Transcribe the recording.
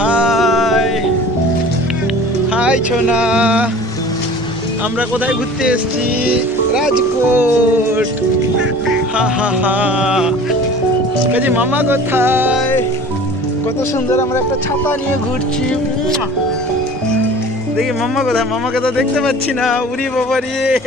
High high ছোনা, আমরা কোথায় ঘুরতে এসেছি? রাজকোট। হা হা হা। কাজে মামা কোথায়? কত সুন্দর আমরা একটা ছাতা নিয়ে ঘুরছি। দেখি মাম্মা কোথায়? মামাকে তো দেখতে পাচ্ছি না। উরি বাবা রে।